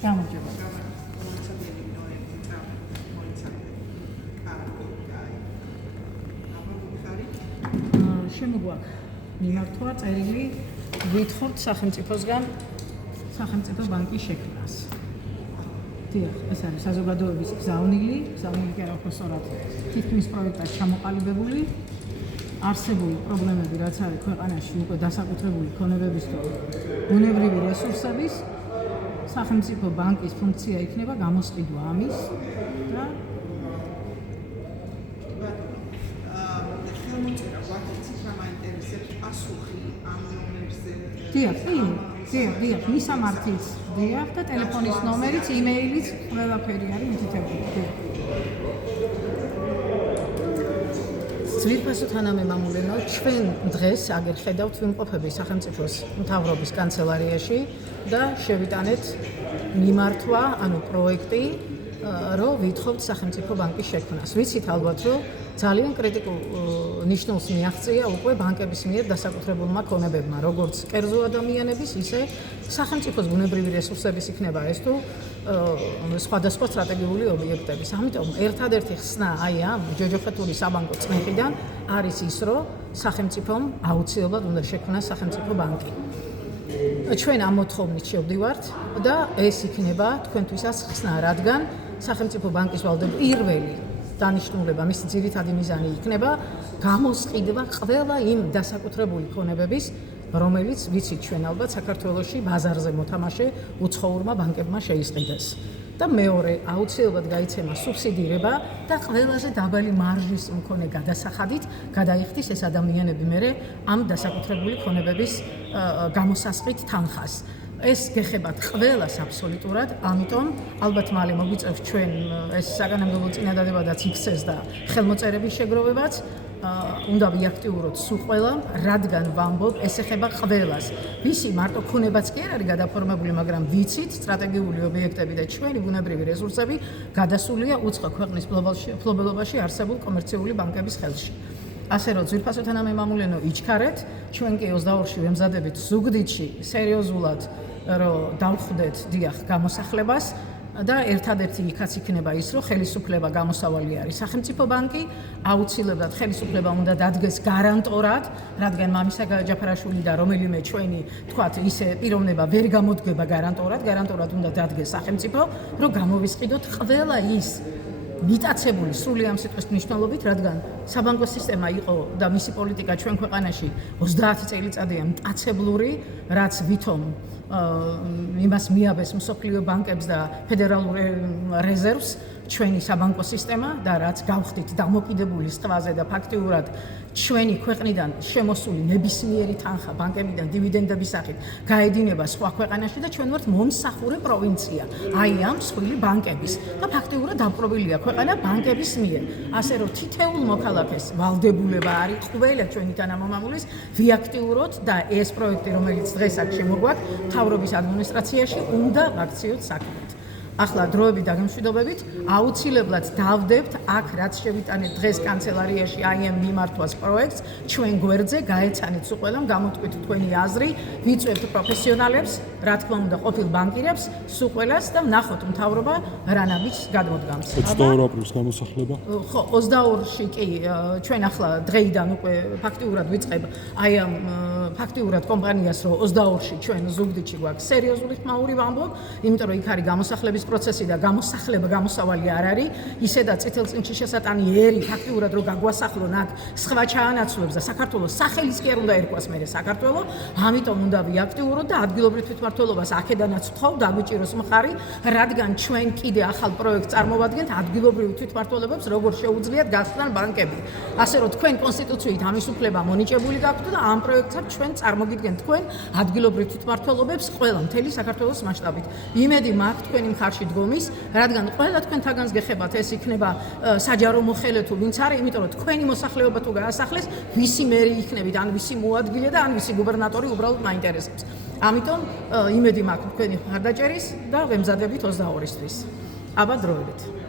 გამარჯობა. შემოგვაქვს მიმართვა წერილი ვითხოვთ სახელმწიფოსგან სახელმწიფო ბანკის შექმნას. დიახ, ეს არის საზოგადოების გზავნილი კი არა უფრო სწორად თითქმის პროექტად ჩამოყალიბებული არსებული პრობლემები, რაც არის ქვეყანაში უკვე დასაკუთრებული ქონებებისთვის ბუნებრივი რესურსების სახელმწიფო ბანკის ფუნქცია იქნება გამოსყიდვა ამის და დიახ, მისამართიც დიახ და ტელეფონის ნომერიც, იმეილიც, ყველაფერი არის მითითებული. ძვირფასო თანამემამულენო, ჩვენ დღეს აგერ ხედავთ ვიმყოფებით სახელმწიფოს მთავრობის კანცელარიაში და შევიტანეთ მიმართვა, ანუ პროექტი, რომ ვითხოვთ სახელმწიფო ბანკის შექმნას. ვიცით ალბათ, რომ ძალიან კრიტიკულ ნიშნულს მიაღწია უკვე ბანკების მიერ დასაკუთრებულმა ქონებებმა, როგორც კერძო ადამიანების, ისე სახელმწიფოს ბუნებრივი რესურსების იქნება ეს თუ სხვადასხვა სტრატეგიული ობიექტების. ამიტომ ერთადერთი ხსნა აი ამ ჯოჯოხეთური საბანკო წნეხიდან არის ის, რომ სახელმწიფომ აუცილებლად უნდა შექმნას სახელმწიფო ბანკი. ჩვენ ამ მოთხოვნით შევდივართ და ეს იქნება თქვენთვისაც ხსნა, რადგან სახელმწიფო ბანკის ვალდების პირველი დანიშნულება, მისი ძირითადი მიზანი იქნება გამოსყიდვა ყველა იმ დასაკუთრებული ქონებების, რომელიც ვიცით ჩვენ ალბათ საქართველოში ბაზარზე მოთამაშე უცხოურმა ბანკებმა შეისყიდეს. და მეორე, აუცილებლად გაიცემა სუბსიდირება და ყველაზე დაბალი მარჟის მქონე გადასახადით გადაიხდის ეს ადამიანები მერე ამ დასაკუთრებული ქონებების გამოსასყიდ თანხას. ეს გეხებათ ყველას აბსოლუტურად, ამიტომ ალბათ მალე მოგვიწევს ჩვენ ეს საგანმანათლებლო წინადადებადაც იქცეს და ხელმოწერების შეგროვებაც უნდა ვიაქტიუროთ სულ ყველამ, რადგან ვამბობ, ეს ეხება ყველას. ვისი მარტო ქონებაც კი არ არის გადაფორმებული, მაგრამ ვიცით, სტრატეგიული ობიექტები და ჩვენი ბუნებრივი რესურსები გადასულია უცხო ქვეყნის ფლობელობაში არსებულ კომერციული ბანკების ხელში. ასე რომ ძვირფასო თანამემამულენო, იჩქარეთ, ჩვენ კი 22-ში ვემზადებით ზუგდიდში სერიოზულად რომ დავხვდეთ დიახ გამოსახლებას და ერთადერთი იქაც იქნება ის, რომ ხელისუფლება გამოსავალი არის სახელმწიფო ბანკი, აუცილებლად ხელისუფლება უნდა დადგეს გარანტორად, რადგან მამისა ჯაფარაშვილი და რომელიმე ჩვენი თქვათ ისე პიროვნება ვერ გამოდგება გარანტორად უნდა დადგეს სახელმწიფო, რომ გამოვისყიდოთ ყველა ის მიტაცებული სრული ამ სიტყვის მნიშვნელობით, რადგან საბანკო სისტემა იყო და მისი პოლიტიკა ჩვენ ქვეყანაში 30 წელიწადია მტაცებლური, რაც ვითომ იმას მიაბეს მსოფლიო ბანკებს და ფედერალურ რეზერვს ჩვენი საბანკო სისტემა და რაც გავხდით დამოკიდებული ზღვაზე და ფაქტიურად ჩვენი ქვეყნიდან შემოსული ნებისმიერი თანხა ბანკებიდან დივიდენდების სახით გაედინება სხვა ქვეყანაში და ჩვენ ვართ მომსახურე პროვინცია აი ამ მსხვილი ბანკების და ფაქტიურად დაპყრობილია ქვეყანა ბანკების მიერ. ასე რომ თითოეულ მოქალაქეს ვალდებულება არის ყველა ჩვენი თანამემამულის ვიაქტიუროთ და ეს პროექტი, რომელიც დღეს აქ შემოგვაქვს მთავრობის ადმინისტრაციაში, უნდა ვაქციოთ საქმეთ. ახლა დროებით და გამშვიდობებით აუცილებლად დავდებთ აქ რაც შევიტანეთ დღეს კანცელარიაში აი ამ მიმართვას პროექტს ჩვენ გვერდზე გაეცანით სულ ყველამ გამოთქვით თქვენი აზრი ვიწვევთ პროფესიონალებს რა თქმა უნდა ყოფილ ბანკირებს სულ ყველას და ვნახოთ მთავრობა რანაბიჯს გადმოდგამს 22 აპრილის გამოსახლება ხო 22-ში კი ჩვენ ახლა დღეიდან უკვე ფაქტიურად ვიწყებ აი ამ ფაქტიურად კომპანიას რომ 22-ში ჩვენ ზუგდიდში გვაქვს სერიოზული ხმაური ვამბობ იმიტომ რომ იქ არის გამოსახლების პროცესი და გამოსავალი არ არის ისედაც წითელწინში შესატანი ერი ფაქტიურად რომ გაგვასახლონ აქ სხვა ჩაანაცვლებს და საქართველოს სახელიც კი არ უნდა ერქვას მერე საქართველო ამიტომ უნდა ვიაქტიუროთ და ადგილობრივ თვითმმართველობას აქედანაც ვთხოვ დაგვიჭიროს მხარი რადგან ჩვენ კიდე ახალ პროექტს წარმოვადგენთ ადგილობრივ თვითმმართველობებს როგორ შეუძლიათ გახსნან ბანკები ასე რომ თქვენ კონსტიტუციით ამის უფლება მონიჭებული გაქვთ და ამ პროექტსაც ჩვენ წარმოგიდგენთ თქვენ ადგილობრივ თვითმმართველობებს ყველა მთელი საქართველოს მასშტაბით იმედი მაქვს თქვენი მხარში დგომის, რადგან ყველა თქვენთაგანს გეხებათ ეს იქნება საჯარო მოხელე თუ ვინც არის, იმიტომ რომ თქვენი მოსახლეობა თუ გაასახლეს, ვისი მერი იქნებით, ან ვისი მოადგილე და ან ვისი გუბერნატორი უბრალოდ მაინტერესებს. ამიტომ იმედი მაქვს თქვენი მხარდაჭერის და ვემზადებით 22-ისთვის. აბა დროებით.